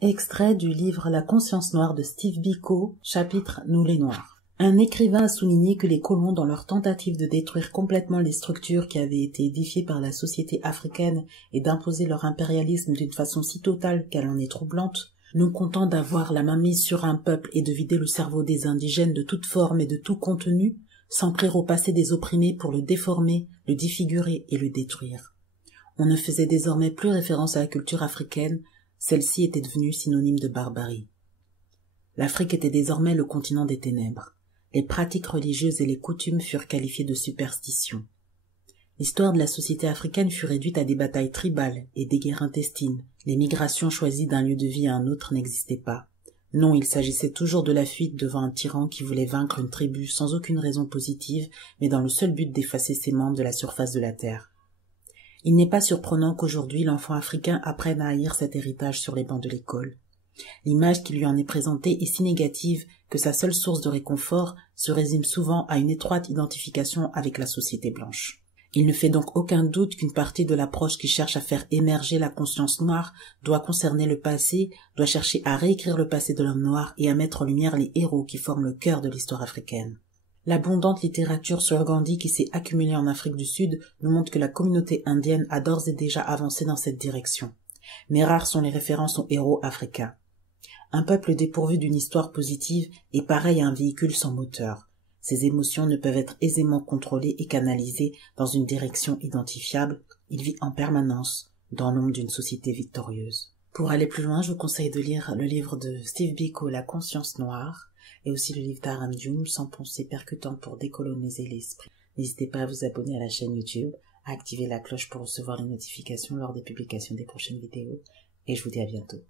Extrait du livre La conscience noire de Steve Biko, chapitre Nous les Noirs. Un écrivain a souligné que les colons, dans leur tentative de détruire complètement les structures qui avaient été édifiées par la société africaine et d'imposer leur impérialisme d'une façon si totale qu'elle en est troublante, non content d'avoir la main mise sur un peuple et de vider le cerveau des indigènes de toute forme et de tout contenu, s'enquérir au passé des opprimés pour le déformer, le défigurer et le détruire. On ne faisait désormais plus référence à la culture africaine, celle-ci était devenue synonyme de barbarie. L'Afrique était désormais le continent des ténèbres. Les pratiques religieuses et les coutumes furent qualifiées de superstitions. L'histoire de la société africaine fut réduite à des batailles tribales et des guerres intestines. Les migrations choisies d'un lieu de vie à un autre n'existaient pas. Non, il s'agissait toujours de la fuite devant un tyran qui voulait vaincre une tribu sans aucune raison positive, mais dans le seul but d'effacer ses membres de la surface de la terre. Il n'est pas surprenant qu'aujourd'hui l'enfant africain apprenne à haïr cet héritage sur les bancs de l'école. L'image qui lui en est présentée est si négative que sa seule source de réconfort se résume souvent à une étroite identification avec la société blanche. Il ne fait donc aucun doute qu'une partie de l'approche qui cherche à faire émerger la conscience noire doit concerner le passé, doit chercher à réécrire le passé de l'homme noir et à mettre en lumière les héros qui forment le cœur de l'histoire africaine. L'abondante littérature sur Gandhi qui s'est accumulée en Afrique du Sud nous montre que la communauté indienne a d'ores et déjà avancé dans cette direction. Mais rares sont les références aux héros africains. Un peuple dépourvu d'une histoire positive est pareil à un véhicule sans moteur. Ses émotions ne peuvent être aisément contrôlées et canalisées dans une direction identifiable. Il vit en permanence dans l'ombre d'une société victorieuse. Pour aller plus loin, je vous conseille de lire le livre de Steve Biko, La conscience noire, et aussi le livre d'Aram Dioum, Sans pensée percutante pour décoloniser l'esprit. N'hésitez pas à vous abonner à la chaîne YouTube, à activer la cloche pour recevoir les notifications lors des publications des prochaines vidéos, et je vous dis à bientôt.